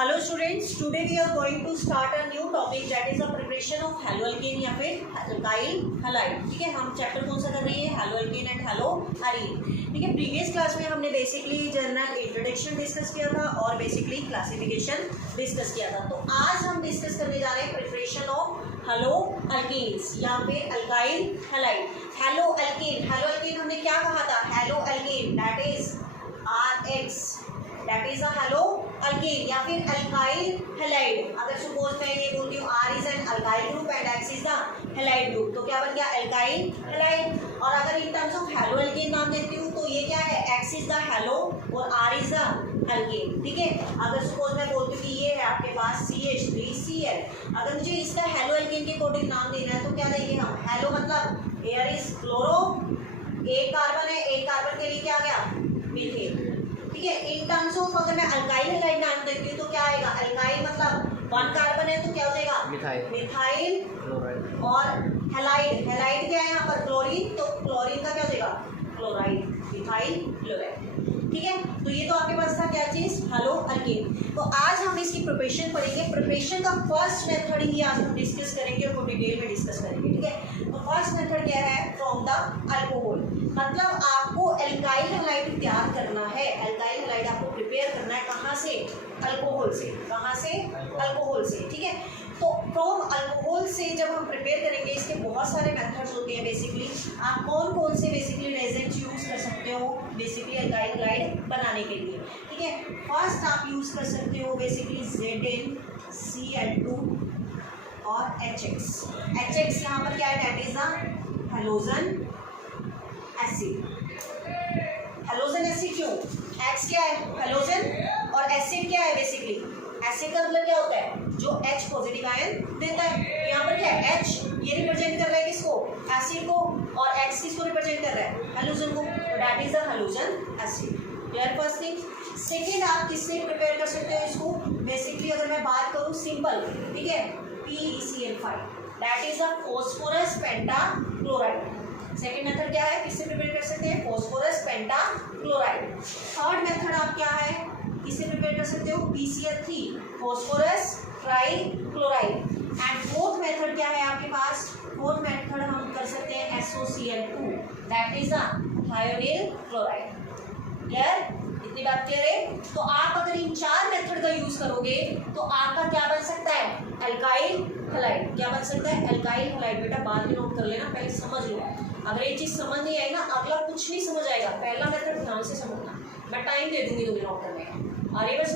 Hello students, today we are going to start a new topic that is the preparation of haloalkane या फिर alkyl halide. ठीक है, हम chapter कौन सा कर रहे हैं? Hello alkane and hello arene. ठीक है, प्रीवियस क्लास में हमने बेसिकली जनरल इंट्रोडक्शन डिस्कस किया था और बेसिकली क्लासिफिकेशन डिस्कस किया था। तो आज हम डिस्कस करने जा रहे हैं प्रिपरेशन ऑफ हैलो अल्केन्स या फिर अल्काइल हैलाइड। हैलो अल्केन हमने क्या कहा था? Hello alkane that is RH, that is a hello alkane या फिर अल्काइल हैलाइड। अगर सपोज मैं ये बोलती हूँ R is an alkyl group and X is the halide group, तो क्या बन गया? Alkyl halide. और अगर in terms of hello alkane नाम देती हूँ तो ये क्या है? X इज द हैलो और R इज द अल्केन। ठीक है, अगर सपोज मैं बोलती हूँ कि ये है आपके पास CH3Cl, अगर मुझे इसका हैलो अल्केन के अकॉर्डिंग नाम देना है तो क्या देंगे हम? हैलो मतलब एयर इज क्लोरो, एक कार्बन है, एक कार्बन के लिए क्या आ गया? मीथेन। ठीक है, इन टर्म्स ऑफ अगर मैं अल्काइल हैलाइड नाम देती हूँ तो क्या आएगा? अल्काइल मतलब वन कार्बन है तो क्या हो जाएगा? Methyl chloride. और हैलाइड क्या है यहाँ पर? क्लोरीन, तो क्लोरीन का क्या हो जाएगा? Chloride, methyl chloride. ठीक है, तो ये तो आपके पास था क्या चीज? Hello alkane. तो आज हम इसकी प्रिपरेशन पढ़ेंगे। प्रिपरेशन का फर्स्ट मेथड ही आज हम डिस्कस करेंगे और डिटेल में डिस्कस करेंगे। ठीक है, तो फर्स्ट मेथड क्या है? फ्रॉम द अल्कोहल, मतलब आपको अल्काइल हैलाइड तैयार करना है। अल्काइल हैलाइड आपको प्रिपेयर करना है कहाँ से? अल्कोहल से। कहाँ से? अल्कोहल से। ठीक है, तो फ्रॉम अल्कोहल से जब हम प्रिपेयर करेंगे, इसके बहुत सारे मेथड्स होते हैं। बेसिकली आप कौन कौन से बेसिकली रेजेंट यूज कर सकते हो बेसिकली अल्काइल हैलाइड बनाने के लिए? ठीक है, फर्स्ट आप यूज कर सकते हो बेसिकली ZnCl2 और HX यहाँ पर क्या है? That is the halogen acid. Halogen acid क्यों? X क्या है? हैलोजन, और एसिड क्या है? बेसिकली एसिड का मतलब क्या होता है? जो H पॉजिटिव आयन देता है। यहाँ पर क्या है? H ये रिप्रेजेंट कर रहा है किसको? एसिड को, और X किसको रिप्रेजेंट कर रहा है? हैलोजन को। That is the halogen acid. Clear? First thing. Second, आप किससे प्रिपेयर कर सकते हो इसको? बेसिकली अगर मैं बात करूँ सिंपल, ठीक है, PeCl5 that is the phosphorus pentachloride. Second method क्या है? किससे प्रिपेयर कर सकते हैं? Phosphorus pentachloride. थर्ड मेथड आप क्या है? किससे प्रिपेयर कर सकते हो? PCl3 phosphorus trichloride. And fourth method क्या है आपके पास? फोर्थ मेथड हम कर सकते हैं SOCl2 that is the thionyl chloride. Clear? इतनी बात क्लियर है? तो आप अगर इन चार मेथड का यूज करोगे तो आपका क्या बन सकता है? Alkyl halide. क्या बन सकता है? Alkyl halide. बेटा बाद में नोट कर लेना, पहले समझ लो। अगर ये चीज समझ नहीं आई ना, अगला कुछ नहीं समझ आएगा। पहला मेथड ध्यान से समझना, मैं टाइम दे दूंगी तुम्हें नोट करने का। और ये बस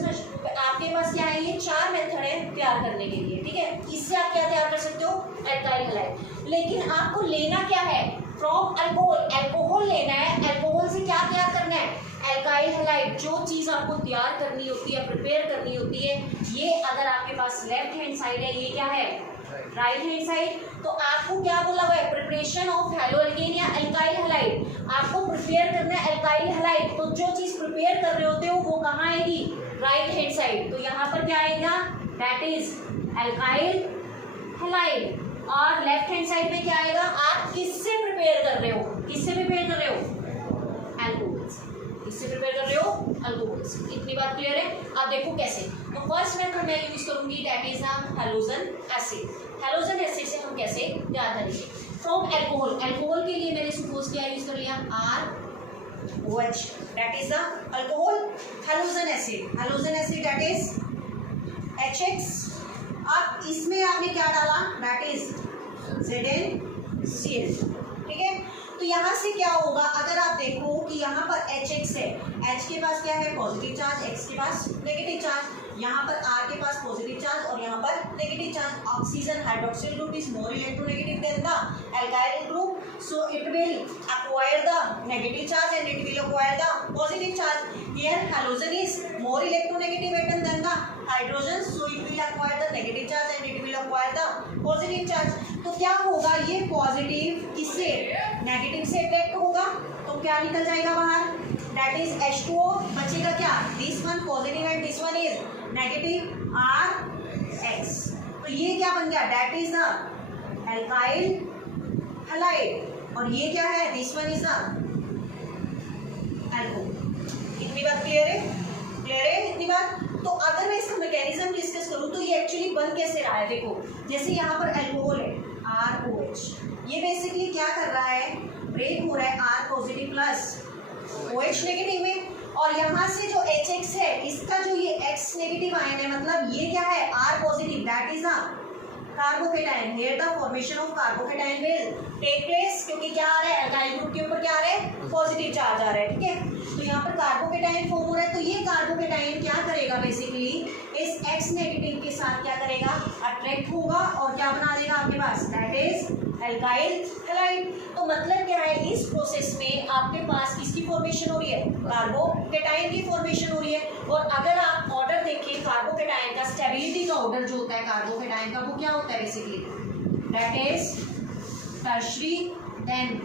आपके पास क्या है? ये चार मेथड है तैयार करने के लिए। ठीक है, इससे आप क्या तैयार कर सकते हो? Alkyl halide. लेकिन आपको लेना क्या है? From alcohol. अल्कोहल लेना है। अल्कोहल से क्या तैयार करना है? Alkyl halide. जो चीज आपको तैयार करनी होती है, प्रिपेयर करनी होती है, ये अगर आपके पास लेफ्ट हैंड साइड है, ये क्या है? Right hand side. तो आपको क्या बोला हुआ है? प्रिपरेशन ऑफ हैलो अल्केन या अल्काइल हैलाइड। आपको प्रिपेयर करना है अल्काइल हैलाइड। तो जो चीज प्रिपेयर कर रहे होते हो वो कहाँ आएगी? Right hand side. तो यहाँ पर क्या आएगा? That is alkyl halide. और लेफ्ट हैंड साइड में क्या आएगा? आप किससे प्रिपेयर कर रहे हो? किससे प्रिपेयर कर रहे हो? अल्कोहल से। किससे प्रिपेयर कर रहे हो? अल्कोहल से। इतनी बात क्लियर है? अब देखो कैसे। तो फर्स्ट मेथड मैं यूज करूंगी that is halogen acid. Halogen acid से हम कैसे तैयार करेंगे? From alcohol. अल्कोहल के लिए मैंने सपोज क्या यूज कर लिया? ROH that is the alcohol. Halogen acid that is HX। अब इसमें आपने क्या डाला? That is ZnCl। ठीक है, तो यहाँ से क्या होगा? अगर आप देखो कि यहाँ पर HX है, H के पास क्या है? पॉजिटिव चार्ज, X के पास नेगेटिव चार्ज। यहाँ पर R के पास पॉजिटिव चार्ज और यहाँ पर negative charge. Oxygen hydroxyl group is more electronegative than the alkyl group, so it will acquire the negative charge and it will acquire the positive charge. Here halogen is more electronegative atom than the hydrogen, so it will acquire the negative charge and it will acquire the positive charge. तो क्या होगा? ये positive किससे? Negative से attract होगा, तो क्या निकल जाएगा बाहर? That is H2O। बचेगा क्या? This one positive and this one is negative, RX। तो ये क्या बन गया? That is the alkyl halide. और ये क्या है? This one is the alcohol. इतनी बात क्लियर है? इतनी बात। तो अगर मैं इसका मैकेनिज्म बन कैसे रहा है, देखो जैसे यहाँ पर एल्कोहल है ROH, ये बेसिकली क्या कर रहा है, ब्रेक हो रहा है R positive plus OH negative में, और यहाँ से जो HX है इसका जो ये X नेगेटिव आयन है, मतलब ये क्या है R positive, that is a carbocation. Here the formation of carbocation will take place, क्योंकि क्या आ रहा है, अल्काइल ग्रुप के ऊपर क्या आ रहा है, पॉजिटिव चार्ज आ रहा है, ठीक है। तो यहाँ पर कार्बोकेटाइन फॉर्म हो रहा है, तो ये कार्बोकेटाइन क्या करेगा, बेसिकली इस X नेगेटिव के साथ क्या करेगा, अट्रैक्ट होगा और क्या बना देगा आपके पास, दैट इज एल्काइल हैलाइड। तो मतलब क्या है, इस प्रोसेस में आपके पास किसकी फॉर्मेशन हो रही है, कार्बोकेटाइन की फॉर्मेशन हो रही है। और अगर आप ऑर्डर देखें कार्बोकेटाइन का, स्टेबिलिटी का ऑर्डर जो होता है कार्बोकेटाइन का, वो क्या होता है basically, that is tertiary, then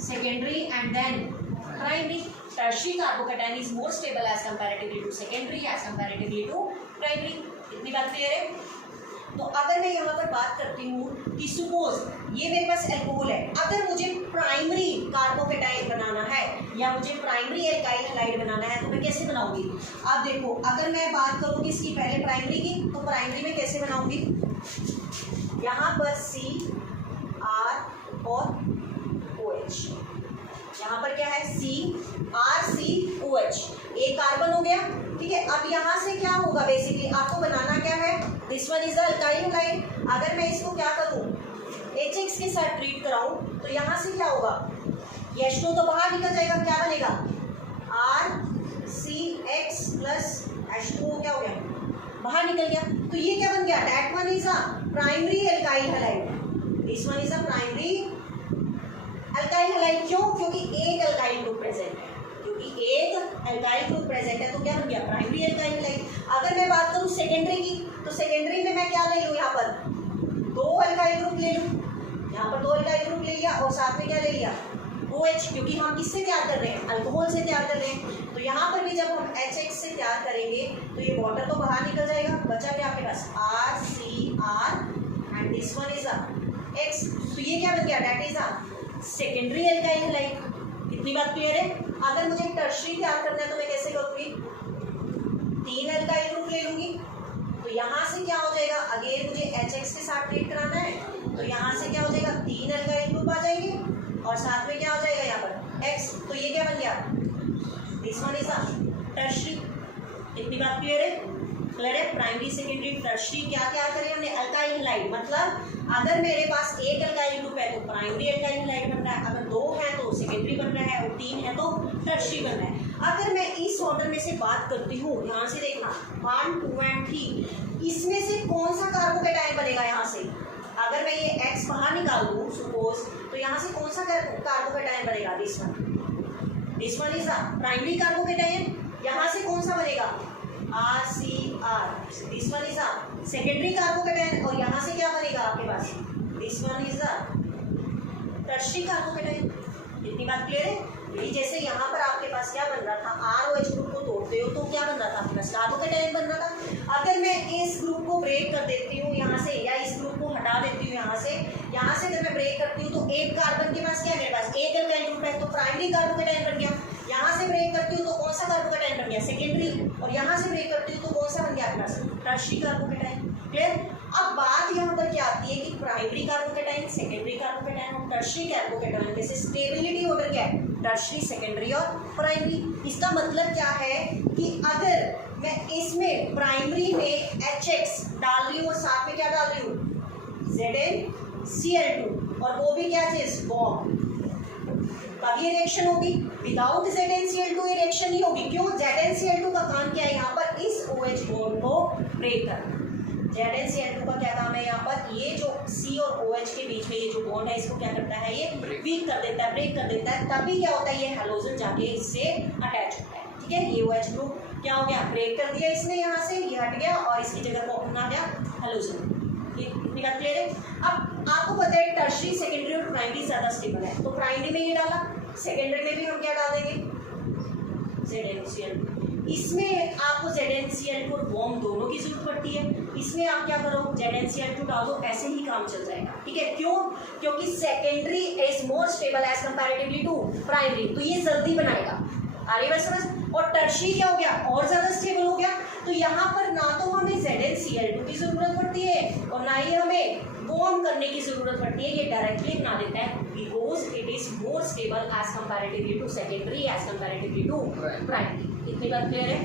secondary and then primary. Tertiary carbocation is more stable as comparatively to secondary, as comparatively to primary. इतनी बात क्लियर है। तो अगर मैं यहाँ पर बात करती हूँ कि सपोज ये मेरे पास एल्कोहल है, अगर मुझे प्राइमरी कार्बोकेटाइन बनाना है या मुझे प्राइमरी एल्काइल हैलाइड बनाना है, तो मैं कैसे बनाऊंगी। अब देखो, अगर मैं बात करूँ किसकी, पहले प्राइमरी की, तो प्राइमरी में कैसे बनाऊंगी, यहाँ पर CR और OH, यहाँ पर क्या है CRCOH, एक कार्बन हो गया, ठीक है। अब यहाँ से क्या होगा, बेसिकली आपको बनाना क्या है, this one is alkyl halide. अगर मैं इसको क्या करूँ, HX के साथ ट्रीट कराऊँ, तो यहाँ से क्या होगा, ये H2 तो बाहर निकल जाएगा, क्या बनेगा RCX प्लस H2O, क्या हो गया, बाहर निकल गया। तो ये क्या बन गया, that one is a primary alkyl halide, this one is a primary alkyl halide. क्यों, क्योंकि एक एल्काइल ग्रुप प्रेजेंट है, क्योंकि एक एल्काइल ग्रुप प्रेजेंट है, तो क्या बन गया, प्राइमरी एल्काइल हैलाइड। अगर मैं बात करूं सेकेंडरी की, तो सेकेंडरी में मैं क्या ले लूं, यहाँ पर दो एल्काइल ग्रुप ले लूं, यहाँ पर दो एल्काइल ग्रुप ले लिया और साथ में क्या ले लिया, OH, क्योंकि हम किससे तैयार कर रहे हैं, अल्कोहल से तैयार कर रहे हैं। तो यहाँ पर भी जब हम HX से तैयार करेंगे तो ये वाटर तो बाहर निकल जाएगा, बचा क्या आपके पास RCR and this one is X। तो ये क्या बन गया, that is a secondary alkyl halide. इतनी बात क्लियर है। अगर मुझे टर्शरी तैयार करना है तो मैं कैसे करूँगी, 3 एल्काइल ग्रुप ले लूंगी, तो यहाँ से क्या हो जाएगा, अगेन मुझे HX के साथ ट्रीट कराना है, तो यहाँ से क्या हो जाएगा, 3 एल्काइल ग्रुप आ जाएंगे और साथ में क्या हो जाएगा यहाँ पर X। तो ये क्या बन गया, this one is a tertiary. इतनी बात क्लियर है, क्लियर है। प्राइमरी सेकेंडरी टर्शरी क्या क्या करें हमने, अल्काइल हैलाइड, मतलब अगर मेरे पास एक एल्काइल ग्रुप है तो प्राइमरी एल्काइल हैलाइड बन रहा है, अगर 2 है तो सेकेंडरी बन रहा है और 3 है तो टर्शरी बन रहा है। अगर मैं इस ऑर्डर में से बात करती हूँ, यहाँ से देखना 1, 2 एंड 3, इसमें से कौन सा कार्बोकेटाइन बनेगा, यहाँ से अगर मैं ये X बाहर निकाल दूँ सपोज, तो यहाँ से कौन सा कार्बोकेटाइन बनेगा, this one is a primary carbocation. यहाँ से कौन सा बनेगा, RCR, this one is a secondary carbocation, और यहाँ से क्या बनेगा आपके पास, this one is a tertiary carbocation. इतनी बात क्लियर है। यही जैसे यहाँ पर आपके पास क्या बन रहा था, ROH ग्रुप को तोड़ते हो तो क्या बन रहा था आपके पास, कार्बोकेटाइन बन रहा था। अगर मैं इस ग्रुप को ब्रेक कर देती हूँ यहाँ से, या इस ग्रुप को हटा देती हूँ यहाँ से अगर मैं ब्रेक करती हूँ, तो एक कार्बन के पास क्या है, मेरे पास एक एल्काइल ग्रुप है, तो प्राइमरी कार्बोकेटाइन बन गया। यहाँ से ब्रेक करती हूँ तो कौन सा कार्बोकेटाइन बन गया, सेकेंडरी, और यहाँ से ब्रेक करती हूँ तो कौन सा बन गया आपके पास, टर्शरी कार्बोकेटाइन। क्लियर। अब बात यहाँ पर क्या आती है कि प्राइमरी कार्बोकेटाइन, सेकेंडरी कार्बोकेटाइन और टर्शरी कार्बोकेटाइन में से स्टेबिलिटी ऑर्डर क्या है, टर्शरी, सेकेंडरी और प्राइमरी। इसका मतलब क्या है कि अगर मैं इसमें प्राइमरी में HX डाल रही हूँ और साथ में क्या डाल रही हूँ, ZnCl2, और वो भी क्या चीज, बॉन्ड, तभी रिएक्शन होगी। विदाउट ZnCl2 ये रिएक्शन नहीं होगी। क्यों, ZnCl2 का काम क्या है यहाँ पर, इस OH बॉन्ड को ब्रेक करना। ZnCl2 का क्या काम है यहाँ पर, ये जो C और OH के बीच में ये जो बॉन्ड है इसको क्या करता है, ये वीक कर देता है, ब्रेक कर देता है। तभी क्या होता है, ये हैलोजन जाके इससे अटैच होता है। ठीक है, ये OH ग्रुप क्या हो गया, ब्रेक कर दिया इसने, यहाँ से ये हट गया और इसकी जगह पर अपना गया हैलोजन। इतनी बात क्लियर है। अब आपको पता है टर्शरी, सेकेंडरी और प्राइमरी ज्यादा स्टेबल है, तो प्राइमरी में ये डाला, सेकेंडरी में भी हम क्या डाल देंगे, ZnCl2। इसमें आपको ZnCl2 और बॉन्ड दोनों की जरूरत पड़ती है। इसमें आप क्या करो, ZnCl2 डाल दो, ऐसे ही काम चल जाएगा। ठीक है, क्यों, क्योंकि secondary is more stable as comparatively to primary, तो ये जल्दी बनाएगा। आ रही बात समझ। और टर्शरी क्या हो गया, और ज्यादा स्टेबल हो गया। तो यहाँ पर ना तो हमें ZnCl2 Cl2 की जरूरत पड़ती है और ना ही हमें बॉन्ड करने की जरूरत पड़ती है। ये डायरेक्टली बना देता है because it is more stable as comparatively to secondary as comparatively to primary. इतनी बात क्लियर है?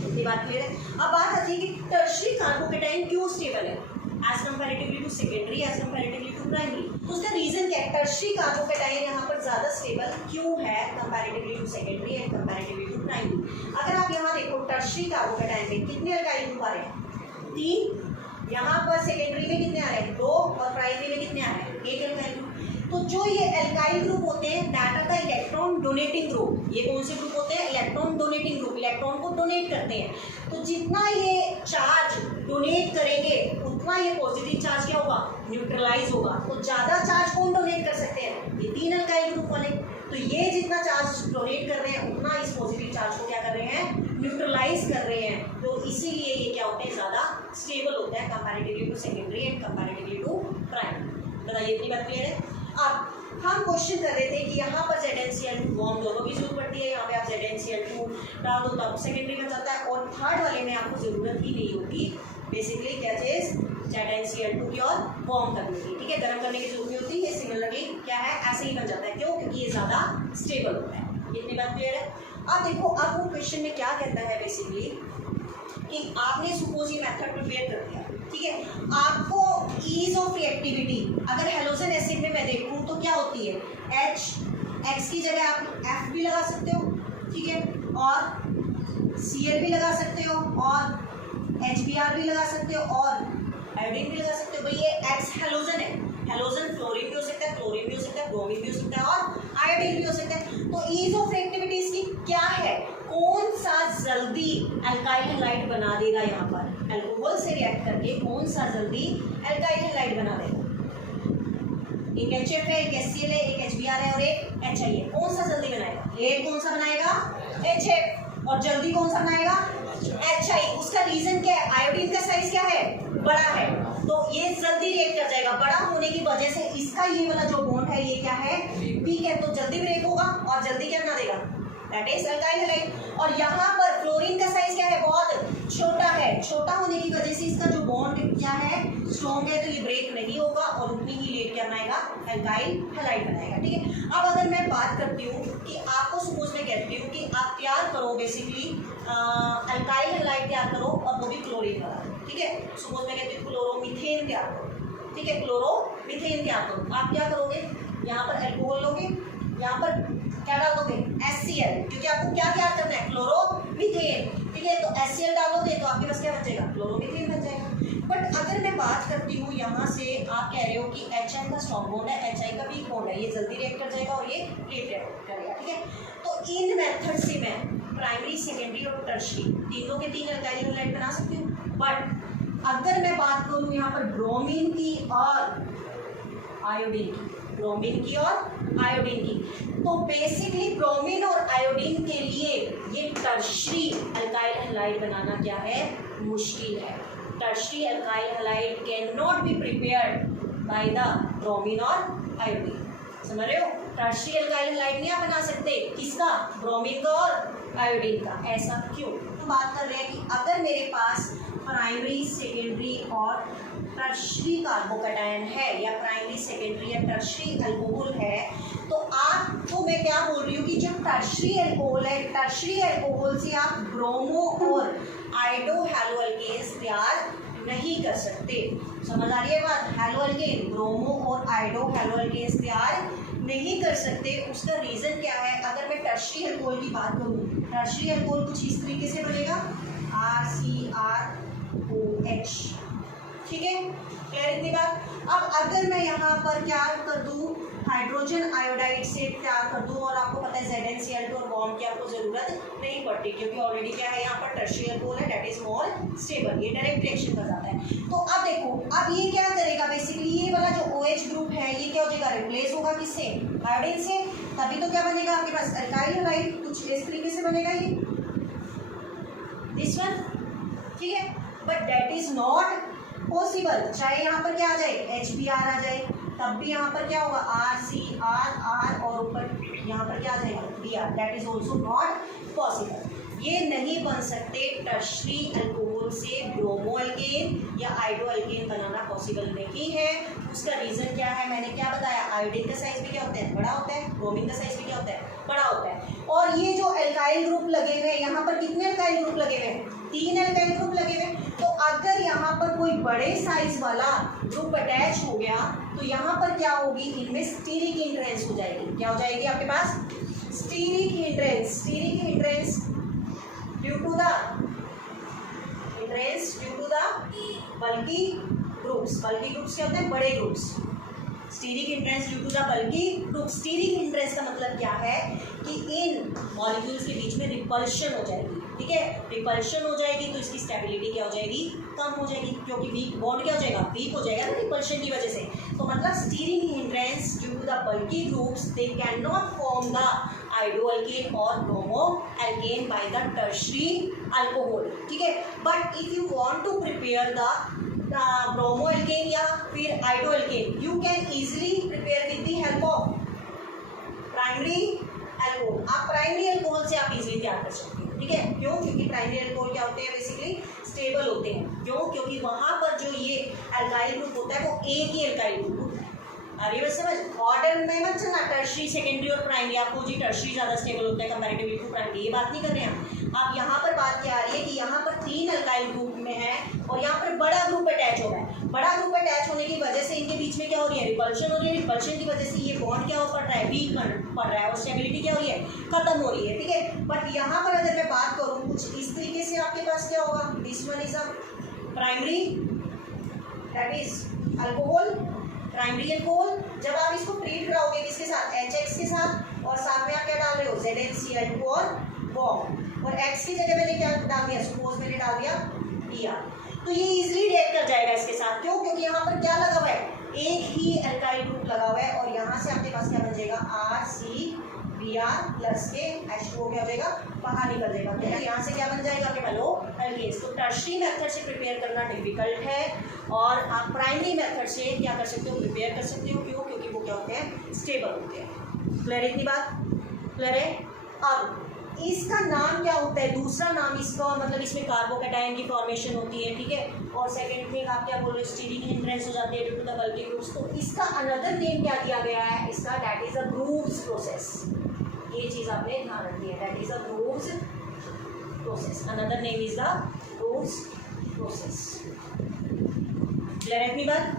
इतनी बात क्लियर है। अब बात आती है कि टर्शियरी कार्बोकेटाइन क्यों स्टेबल है as comparatively to secondary as comparatively to primary. तो उसका रीजन क्या है? टर्शियरी कार्बोकेटाइन यहाँ पर ज्यादा स्टेबल क्यों है comparatively to secondary and comparatively to primary. अगर आप यहाँ देखो टर्शियरी कार्बोकेटाइन में कितने अल्काइल ग्रुप आ रहे हैं? 3। यहाँ पर सेकेंडरी में कितने आ रहे हैं? 2 और प्राइमरी में कितने आ रहे हैं? 1 अल्काइल ग्रुप। तो जो ये अल्काइल ग्रुप होते हैं that are the electron donating group. ये कौन से ग्रुप होते हैं? Electron donating group. इलेक्ट्रॉन को डोनेट करते हैं। तो जितना ये चार्ज डोनेट करेंगे उतना ये पॉजिटिव चार्ज क्या होगा? न्यूट्रलाइज होगा। तो ज्यादा चार्ज कौन डोनेट कर सकते हैं? ये 3 अल्काइल ग्रुप वाले। तो ये जितना चार्ज डोनेट कर रहे हैं उतना इस पॉजिटिव चार्ज को क्या कर रहे हैं? न्यूट्रलाइज कर रहे हैं। तो इसीलिए ये क्या होते हैं? ज्यादा स्टेबल होते हैं comparatively to secondary and comparatively to primary. बताइए इतनी बात क्लियर है? अब हम क्वेश्चन कर रहे थे कि यहाँ पर ZnCl2 बॉन्ड दोनों की जरूरत पड़ती है। यहाँ पे आप ZnCl2 डाल दो तब सेकेंडरी में जाता है और थर्ड वाले में आपको जरूरत ही नहीं होगी बेसिकली क्या चीज? ZnCl2 की और बॉन्ड करने की। ठीक है, गर्म करने की जरूरत नहीं होती है। सिमिलरली क्या है? ऐसे ही बन जाता है। क्यों? क्योंकि ये ज्यादा स्टेबल होता है। इतनी बात क्लियर है? अब देखो अब वो क्वेश्चन में क्या कहता है बेसिकली कि आपने सपोज ये मेथड प्रिपेयर कर दिया। ठीक है, आपको ईज ऑफ रिएक्टिविटी अगर हेलोजन एसिड में मैं देखूं तो क्या होती है? H, X की जगह आप F भी लगा सकते हो। ठीक है, और Cl भी लगा सकते हो और HBr भी लगा सकते हो और आयोडीन भी लगा सकते हो। भाई ये X हेलोजन है। हेलोजन फ्लोरीन भी हो सकता है, क्लोरीन भी हो सकता है, ब्रोमीन भी हो सकता है और आयोडीन भी हो सकता है। तो ईज ऑफ रिएक्टिविटी इसकी क्या है? कौन सा जल्दी अल्काइल हैलाइड बना देगा? यहाँ पर अल्कोहल से रिएक्ट करके कौन सा जल्दी अल्काइल हैलाइड बना देगा? एक HF है, एक HCl है, एक HBr है और एक HI है। कौन सा जल्दी बनाएगा? एक कौन सा बनाएगा? HF। और जल्दी कौन सा बनाएगा? HI। उसका रीजन क्या है? आयोडीन का साइज क्या है? बड़ा है। तो ये जल्दी रिएक्ट कर जाएगा। बड़ा होने की वजह से इसका ये वाला जो बॉन्ड है ये क्या है? वीक है। तो जल्दी ब्रेक होगा और जल्दी क्या बना देगा? That is alkyl halide. और यहाँ पर फ्लोरीन का साइज क्या है? बहुत छोटा है। छोटा होने की वजह से इसका जो बॉन्ड क्या है? स्ट्रॉन्ग है। तो ये ब्रेक नहीं होगा और उतनी ही लेट क्या बनाएगा? अल्काइल हैलाइड बनाएगा। ठीक है, अब अगर मैं बात करती हूँ कि आपको सपोज मैं कहती हूँ कि आप तैयार करो बेसिकली अल्काइल हैलाइड तैयार करो और वो भी क्लोरीन वाला। ठीक है, सपोज मैं कहती हूँ क्लोरोमीथेन तैयार करो। ठीक है, क्लोरोमीथेन तैयार करो। आप क्या करोगे? यहाँ पर अल्कोहल लोगे, यहाँ पर क्या डाल दोगे? HCl, क्योंकि आपको क्या तैयार करना है? क्लोरोमीथेन। ठीक है, तो HCl डालोगे तो आपके पास क्या बन जाएगा? क्लोरोमीथेन बन जाएगा। बट अगर मैं बात करती हूँ यहाँ से आप कह रहे हो कि HN का स्ट्रॉन्ग बॉन्ड है, HI का वीक बॉन्ड है, ये जल्दी रिएक्ट कर जाएगा और ये लेट रिएक्ट करेगा। ठीक है, तो इन मेथड से मैं प्राइमरी, सेकेंडरी और टर्शियरी तीनों के 3 अल्काइल हैलाइड बना सकती हूँ। बट अगर मैं बात करूँ यहाँ पर ब्रोमीन की और आयोडीन की, ब्रोमीन की और आयोडीन की, तो बेसिकली ब्रोमीन और आयोडीन के लिए ये टर्शियरी अल्काइल हैलाइड बनाना क्या है? मुश्किल है। Tertiary alkyl halide can not be prepared by the bromine और आयोडीन। समझ रहे हो? टर्शियरी अल्काइल हैलाइड नहीं आप बना सकते। किसका? ब्रोमीन का और आयोडीन का। ऐसा क्यों? तो बात कर रहे हैं कि अगर मेरे पास प्राइमरी, सेकेंडरी और टर्शियरी कार्बोकेटायन है या प्राइमरी, सेकेंडरी या टर्शियरी अल्कोहल है, तो आपको मैं क्या बोल रही हूँ कि जो टर्शियरी अल्कोहल है, टर्शियरी अल्कोहल से आप ब्रोमो और आयोडो हैलोअल्केन्स तैयार नहीं कर सकते। समझ आ रही है बात? हैलोअल्केन, ब्रोमो और आयोडो हैलोअल्केन्स तैयार नहीं कर सकते। उसका रीजन क्या है? अगर मैं टर्शियरी अल्कोहल की बात करूँ, टर्शियरी अल्कोहल कुछ इस तरीके से बनेगा RCrOH। ठीक है, क्लियर इतनी बात? अब अगर मैं यहाँ पर क्या कर दूँ? हाइड्रोजन आयोडाइड से तैयार कर दूँ और आपको पता है ZnCl2 और बॉन्ड की आपको जरूरत नहीं पड़ती क्योंकि ऑलरेडी क्या है यहाँ पर टर्शियरी अल्कोहल है, दैट इज मोर स्टेबल, ये डायरेक्ट रिएक्शन कर जाता है। तो अब देखो, अब ये क्या करेगा? बेसिकली ये वाला जो OH ग्रुप है ये क्या हो जाएगा? रिप्लेस होगा किससे? आयोडीन से। तभी तो क्या बनेगा आपके पास? Alkyl halide. कुछ इस तरीके से बनेगा ये, दिस वन। ठीक है, but that is not possible. चाहे यहाँ पर क्या आ जाए? HBr आ जाए, तब भी यहाँ पर क्या होगा? RCr और ऊपर यहाँ पर क्या आ जाएगा? Br। That is also not possible. ये नहीं बन सकते टर्शियरी अल्कोहल मॉलिक्यूल से ब्रोमो अल्केन या आयोडो अल्केन बनाना पॉसिबल नहीं है। उसका रीजन क्या है, मैंने क्या बताया, आयोडीन का साइज भी क्या होता है, बड़ा होता है, ब्रोमीन का साइज भी क्या होता है, बड़ा होता है। और ये जो एल्काइल ग्रुप लगे हुए हैं, यहाँ पर कितने एल्काइल ग्रुप लगे हुए हैं, 3 एल्काइल ग्रुप लगे हुए हैं। तो अगर यहाँ पर कोई बड़े साइज वाला ग्रुप अटैच हो गया तो यहाँ पर क्या होगी, इनमें स्टीरिक हिंड्रेंस हो जाएगी। क्या हो जाएगी आपके पास, steric hindrance. Steric hindrance due to the bulky groups. Bulky groups क्या होते हैं, बड़े groups. Steric hindrance due to the bulky group. Steric hindrance का मतलब क्या है कि इन मॉलिक्यूल्स के बीच में रिपल्शन हो जाएगी, ठीक है, रिपल्शन हो जाएगी तो इसकी स्टेबिलिटी क्या हो जाएगी, कम हो जाएगी, क्योंकि वीक बॉन्ड क्या हो जाएगा, वीक हो जाएगा ना रिपल्शन की वजह से। तो मतलब steric hindrance due to the bulky groups they can not form the iodo alkane और bromo alkane by the tertiary alcohol, ठीक है। But if you want to prepare the bromo alkane या फिर iodo alkane, you can easily prepare with the help of primary alcohol. आप primary alcohol से आप easily तैयार कर सकते हो, ठीक है। क्यों, क्योंकि प्राइमरी अल्कोहल क्या होते हैं, बेसिकली स्टेबल होते हैं। क्यों, क्योंकि वहां पर जो ये अल्काइल ग्रुप होता है वो एक ही अल्काइल ग्रुप होता है। अरे बस समझ, ऑर्डर में मत चलना, टर्शियरी, सेकेंडरी और प्राइमरी। आपको जी टर्शियरी ज़्यादा स्टेबल होता है कंपैरेटिवली टू प्राइमरी, ये बात नहीं कर रहे हैं आप। यहाँ पर बात क्या आ रही है कि यहाँ पर 3 अल्काइल ग्रुप में है और यहाँ पर बड़ा ग्रुप अटैच हो रहा है। बड़ा ग्रुप अटैच होने की वजह से इनके बीच में क्या हो रही है, रिपल्शन हो रही है। रिपल्शन की वजह से ये बॉन्ड क्या हो पड़ रहा है, वीक पड़ रहा है और स्टेबिलिटी क्या हो रही है, खत्म हो रही है, ठीक है। बट यहाँ पर अगर मैं बात करूँ कुछ इस तरीके से, आपके पास क्या होगा, this one is a primary, that is alcohol, primary alcohol. जब आप इसको ट्रीट कराओगे किसके साथ, HX के साथ, और साथ में आप क्या डाल रहे हो, ZnCl2 और WOM, और X की जगह मैंने क्या डाल दिया, सपोज मैंने डाल दिया ER। तो ये इजीली रिएक्ट कर जाएगा इसके साथ। क्यों, क्योंकि यहाँ पर क्या लगा हुआ है, एक ही अल्काइल ग्रुप लगा हुआ है और यहाँ से आपके पास क्या बन जाएगा, RCBr प्लस के H2O क्या हो जाएगा, बाहर निकल जाएगा। तो यहाँ से क्या बन जाएगा आपके हेलो अल्केन्स। तो टर्शियरी मेथड से प्रिपेयर करना डिफिकल्ट है और आप प्राइमरी मेथड से क्या कर सकते हो, प्रिपेयर कर सकते हो। क्यों, क्योंकि वो क्या होते हैं, स्टेबल होते हैं। क्लियर है इतनी बात, क्लियर है। अब इसका नाम क्या होता है, दूसरा नाम इसका, मतलब इसमें कार्बोकैटायन की फॉर्मेशन होती है, ठीक है। और सेकंड थिंग आप क्या बोल रहे हो, स्टीरिक हिंड्रेंस हो जाती है due to the bulky groups. तो इसका अनदर नेम क्या दिया गया है इसका, that is a Groves process. ये चीज आपने ध्यान रखनी है, that is a Groves process. Another name is the Groves process. Clear है इतनी बात,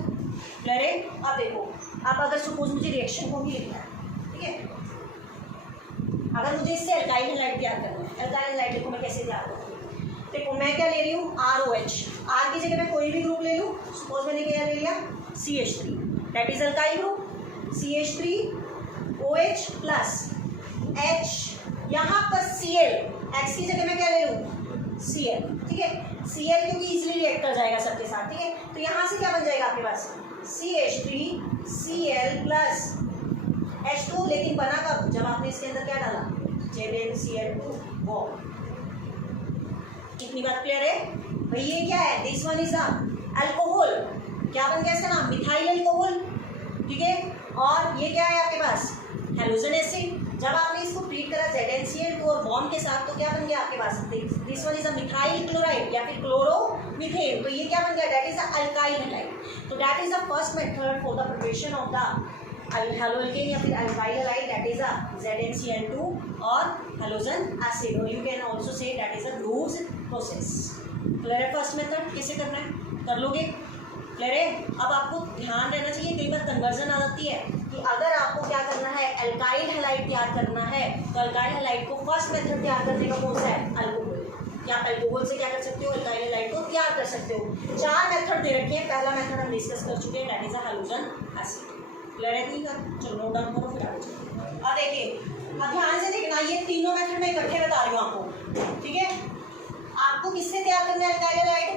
क्लियर है। अब देखो, अब अगर सपोज मुझे रिएक्शन को भी लिखना है, ठीक है, अगर मुझे इससे एल्काइल हैलाइड तैयार करना है, एल्काइल हैलाइड देखो मैं कैसे तैयार करूँगी। देखो मैं क्या ले रही हूँ, ROH, R की जगह मैं कोई भी ग्रुप ले लूँ। सपोज मैंने क्या ले लिया, CH3, that is alkyl group, CH3OH plus H, यहाँ पर Cl, X की जगह मैं क्या ले लूँ, Cl, ठीक है। Cl क्योंकि इजीली रिएक्ट कर जाएगा सबके साथ, ठीक है। तो यहाँ से क्या बन जाएगा आपके पास, CH3Cl प्लस H2, लेकिन बना कब, जब आपने इसके अंदर क्या डाला, ZnCl2 बॉन्ड। इतनी बात क्लियर है भाई। ये क्या है, दिस वन इज अल्कोहल, क्या बन गया इसका नाम, मिथाइल अल्कोहल, ठीक है। और ये क्या है आपके पास, हेलोजन एसिड। जब आपने इसको ट्रीट करा ZnCl2 और बॉन्ड के साथ तो क्या बन गया आपके पास, this one is a methyl chloride या फिर क्लोरोमीथेन। तो ये क्या बन गया, that is a alkyl halide. तो that is the first method for the preparation of the haloalkane या फिर alkyl halide, that is a ZnCl2 और हेलोजन एसिड, और you can also say that is a Groves process. Clear है, first method कैसे करना है, कर लोगे, क्लियर है। अब आपको ध्यान रहना चाहिए, कई बार कन्वर्जन आ जाती है कि अगर आपको क्या करना है, अल्काइल हैलाइड तैयार करना है, तो अल्काइल हैलाइड को फर्स्ट मेथड तैयार करने का कौन सा है, अल्कोहल। या अल्कोहल से क्या कर सकते हो, अल्काइल हैलाइड को तैयार कर सकते हो। 4 मेथड दे रखे हैं, पहला मेथड हम डिस्कस कर चुके हैं, that is a halogen acid. Clear है, ठीक है, चलो नोट डाउन करो फिर आगे। अब देखिए, अब ध्यान से देखना, ये तीनों मेथड मैं इकट्ठे बता रही हूँ आपको, ठीक है। आपको किससे तैयार करना है अल्काइल हैलाइड,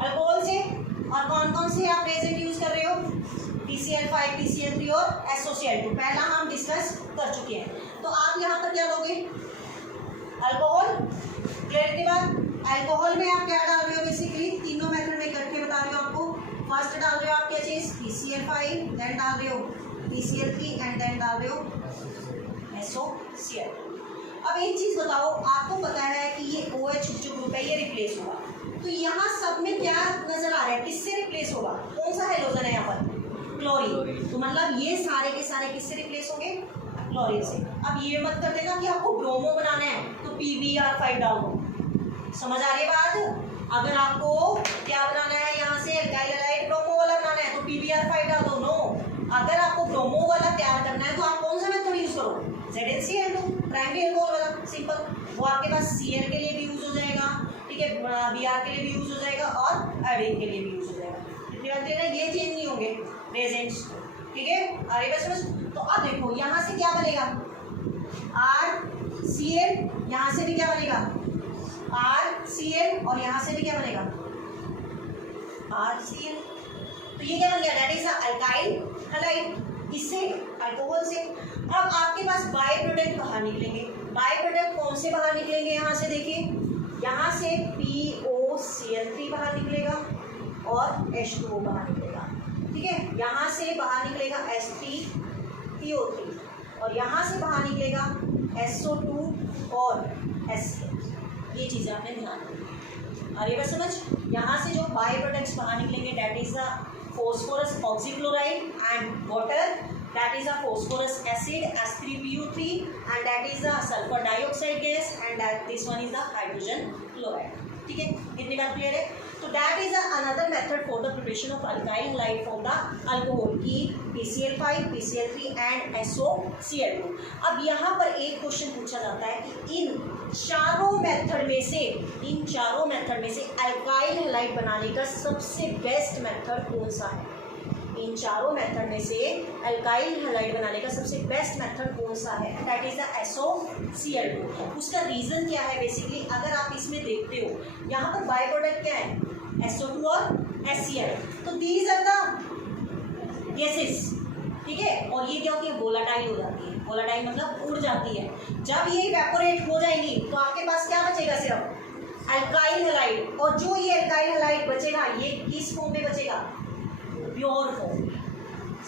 अल्कोहल से। और कौन कौन से आप रेजेंट यूज कर रहे हो, TCl5, TCl3 और SOCl2, पहला हम डिस्कस कर चुके हैं। तो आप यहाँ पर क्या लोगे, अल्कोहल। क्लियर के बाद अल्कोहल में आप क्या डाल रहे हो, बेसिकली तीनों मेथड में इकट्ठे बता रही हूँ आपको। फर्स्ट डाल रहे हो आप क्या चीज़, TCl5, देन डाल रहे हो TCl3 एंड देन डाल रहे हो SOCl2। अब एक चीज़ बताओ, आपको पता है कि ये OH जो ग्रुप है ये रिप्लेस हुआ, तो यहाँ सब में क्या नजर आ रहा है, किससे रिप्लेस होगा, कौन सा हाइड्रोजन है यहाँ पर, क्लोरीन। तो मतलब ये सारे के सारे किससे रिप्लेस होंगे, क्लोरीन से। अब ये मत कर देना कि आपको ब्रोमो बनाना है तो PbR5 डाल दो, समझ आ रही है बात। अगर आपको क्या बनाना है, यहाँ से एल्काइल हैलाइड ब्रोमो वाला बनाना है तो PbR5 डाल दो। नो, अगर आपको ब्रोमो वाला तैयार करना है तो आप कौन सा मेथड यूज करो, ZnCl2 प्राइमरी अल्कोहल वाला, सिंपल। वो आपके पास Cl के लिए भी यूज हो जाएगा, ठीक है, Br के लिए भी यूज हो जाएगा और आयोडीन के लिए भी यूज हो जाएगा। इतनी बात है, ये चेंज नहीं होंगे रेजेंट्स, ठीक है। अरे बस समझ। तो अब देखो यहाँ से क्या बनेगा, RCl, यहाँ से भी क्या बनेगा RCl, और यहाँ से भी क्या बनेगा RCl। तो ये क्या बन गया, दैट इज अल्काइल हैलाइड, इससे अल्कोहल से। अब आपके पास बाय प्रोडक्ट बाहर निकलेंगे। बाय प्रोडक्ट कौन से बाहर निकलेंगे, यहाँ से देखिए, यहाँ से POCl3 बाहर निकलेगा और H2O बाहर निकलेगा, ठीक है। यहाँ से बाहर निकलेगा H3PO3 और यहाँ से बाहर निकलेगा SO2 और HCl। ये चीज़ें आपने ध्यान रखनी। अरे बस समझ, यहाँ से जो बाय प्रोडक्ट्स बाहर निकलेंगे that is the phosphorus oxychloride and water, that is a phosphorus acid H3PO3 and that is the sulfur dioxide gas and that this one is the hydrogen chloride, ठीक है। इतनी बात क्लियर है। तो that is another method for the preparation of alkyl halide from the alcohol की PCl5, PCl3 and SOCl2। अब यहाँ पर एक क्वेश्चन पूछा जाता है कि इन चारों मेथड में से अल्काइल हैलाइड बनाने का सबसे बेस्ट मेथड कौन सा है। इन चारों मेथड में से अल्काइल हैलाइड बनाने का सबसे बेस्ट मेथड कौन सा है, दैट इज द SOCl2। उसका रीजन क्या है, बेसिकली अगर आप इसमें देखते हो यहाँ पर बाय प्रोडक्ट क्या है, SO2 और HCl। तो दीज आर द गैसेस, ठीक है। और ये क्या होती है, वोलाटाइल हो जाती है। वोलाटाइल मतलब उड़ जाती है। जब ये इवेपोरेट हो जाएंगी तो आपके पास क्या बचेगा, सिर्फ अल्काइल हैलाइड। और जो ये अल्काइल हैलाइड बचेगा ये किस फॉर्म में बचेगा, प्योर फॉर्म,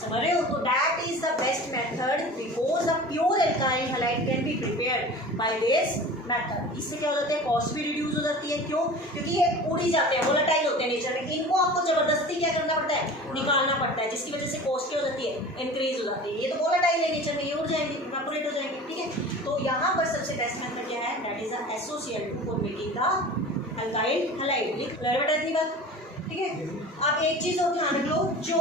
समझ रहे हो। तो that is the best method because the pure alkyl halide can be prepared by this method. इससे क्या हो जाता है, कॉस्ट भी रिड्यूस हो जाती है। क्यों, क्योंकि ये उड़ ही जाते हैं, वोलेटाइल होते हैं नेचर में। इनको आपको जबरदस्ती क्या करना पड़ता है, निकालना पड़ता है, जिसकी वजह से कॉस्ट क्या हो जाती है, इंक्रीज हो जाती है। ये तो वोलेटाइल है नेचर में, ये उड़ जाएंगे, इवेपोरेट हो जाएंगे, ठीक है। तो यहाँ पर सबसे बेस्ट मेथड क्या है, that is the SOCl2 for making the alkyl halide. Clear बेटा इतनी बात, ठीक है। आप एक चीज और ध्यान रख लो, जो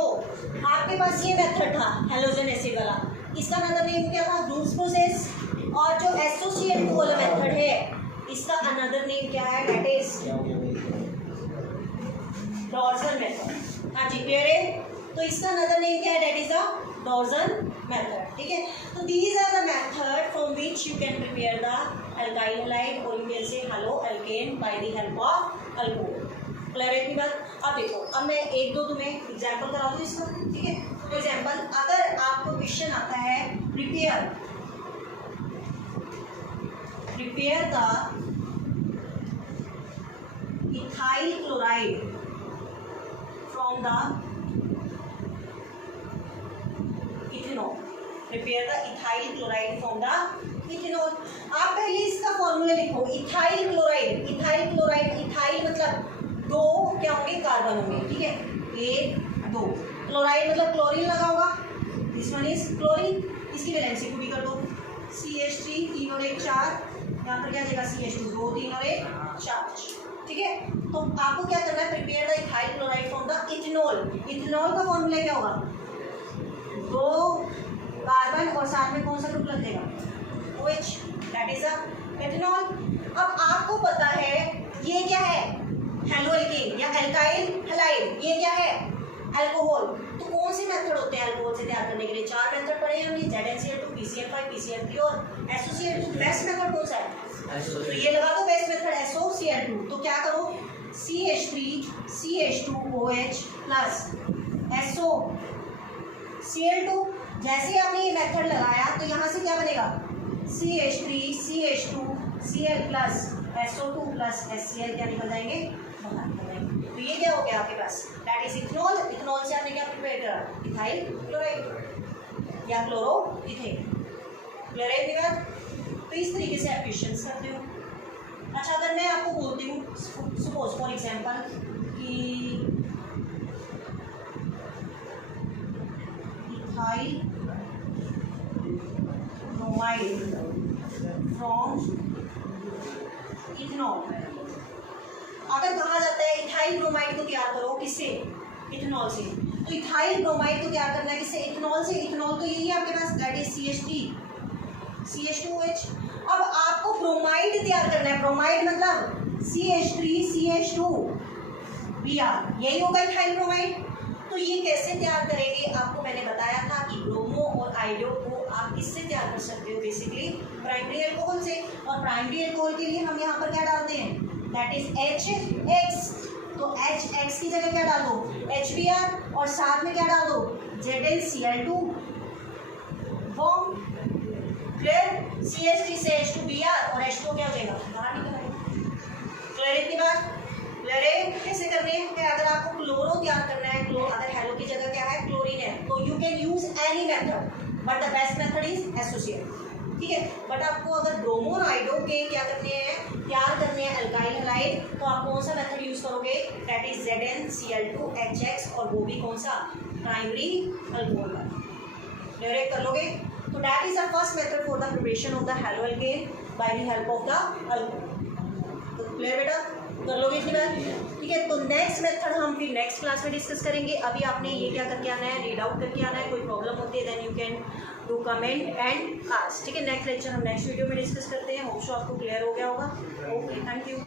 आपके पास ये मेथड था हैलोजन एसिड वाला, इसका अनदर नेम क्या था, ग्रूव्स प्रोसेस। और जो SOCl2 वाला मेथड है इसका अनदर नेम क्या है, दैट इज डॉर्सन मेथड। हाँ जी, क्लियर है। तो इसका अनदर नेम क्या है, that is the Darzens method, ठीक है। तो these are the method from which you can prepare the alkyl halide और you can say halo alkane by the help of alcohol. Clear है की बात। अब देखो, अब मैं एक दो तुम्हें एग्जाम्पल करा दूँ इसका, ठीक है। फॉर एग्जाम्पल, अगर आपको क्वेश्चन आता है prepare the ethyl chloride from the ethanol, prepare the ethyl chloride from the ethanol. आप पहले इसका फॉर्मूला लिखो, इथाइल क्लोराइड। इथाइल मतलब दो क्या होंगे, कार्बन होंगे, ठीक है, 1 2। क्लोराइड मतलब क्लोरीन लगा होगा, दिस वन इज क्लोरीन। इसकी वैलेंसी को भी कर दो, CH3 3 और 1 4, यहाँ पर क्या जाएगा CH2 2 3 और 1 4, ठीक है। तो आपको क्या करना है, prepare the ethyl chloride from the ethanol. Ethanol का फॉर्मूला क्या होगा, 2 कार्बन और साथ में कौन सा ग्रुप लग जाएगा, OH, that is the ethanol. अब आपको पता है ये क्या है, हेलोअल्केन या अल्काइल हैलाइड, ये क्या है, अल्कोहल। तो कौन से मेथड होते हैं अल्कोहल से तैयार करने के लिए, 4 मेथड पढ़े हैं हमने, ZnCl2, PCl5, PCl3 और SOCl2। बेस्ट मेथड कौन सा है, तो ये लगा दो बेस्ट मेथड SOCl2। तो क्या करो, CH3 CH2OH प्लस SOCl2। जैसे आपने ये मेथड लगाया तो यहाँ से क्या बनेगा, CH3 CH2 Cl plus SO2 plus HCl क्या निकल जाएंगे, बाहर निकल जाएंगे। तो ये क्या हो गया आपके पास, दैट इज इथेनॉल। इथेनॉल से आपने क्या प्रिपेयर करा, इथाइल क्लोराइड या क्लोरो इथेन। क्लियर है बात। तो इस तरीके से आप क्वेश्चंस करते हो, अच्छा, अगर मैं आपको बोलती हूँ सपोज फॉर एग्जांपल कि इथाइल ब्रोमाइड फ्रॉम इथेनॉल, अगर कहा जाता है इथाइल ब्रोमाइड को तैयार करो किससे, इथेनॉल से, तो इथाइल ब्रोमाइड को तैयार करना है किससे, इथेनॉल से। इथेनॉल तो यही है आपके पास, दैट इज CH2OH। अब आपको ब्रोमाइड तैयार करना है, ब्रोमाइड मतलब CH3CH2Br, यही होगा इथाइल ब्रोमाइड। तो ये कैसे तैयार करेंगे, आपको मैंने बताया था कि ब्रोमो और आयोडो को आप किससे तैयार कर सकते हो, बेसिकली प्राइमरी अल्कोहल से। और प्राइमरी अल्कोहल के लिए हम यहाँ पर क्या डालते हैं, दैट इज HX। तो HX की जगह क्या डाल दो, HBr, और साथ में क्या डाल दो, ZnCl2 बॉन्ड, क्लियर। CH3 से H2Br और H2 क्या हो जाएगा, बाहर निकल आएगा। क्लियर इतनी बात, क्लियर है। कैसे करनी है कि अगर आपको क्लोरो तैयार करना है, अगर हेलो की जगह क्या है, क्लोरीन है, तो you can use any method, but the best method is associate, ठीक है। बट आपको अगर ब्रोमो और आयोडो के क्या करने हैं, तैयार करने हैं अल्काइल हैलाइड, तो आप कौन सा मेथड यूज करोगे, दैट इज ZnCl2HX, और वो भी कौन सा, प्राइमरी अल्कोहल का। क्लियर कर लोगे। तो that is the first method for the preparation of the hello alkane by the help of the alcohol. तो क्लियर बेटा, कर लोगे इतनी बात, ठीक है। तो नेक्स्ट मेथड हम फिर नेक्स्ट क्लास में डिस्कस करेंगे। अभी आपने ये क्या करके आना है, रीड आउट करके आना है। कोई प्रॉब्लम होती है then you can do comment and ask, ठीक है। नेक्स्ट लेक्चर हम नेक्स्ट वीडियो में डिस्कस करते हैं। होप सो आपको क्लियर हो गया होगा। Okay, thank you.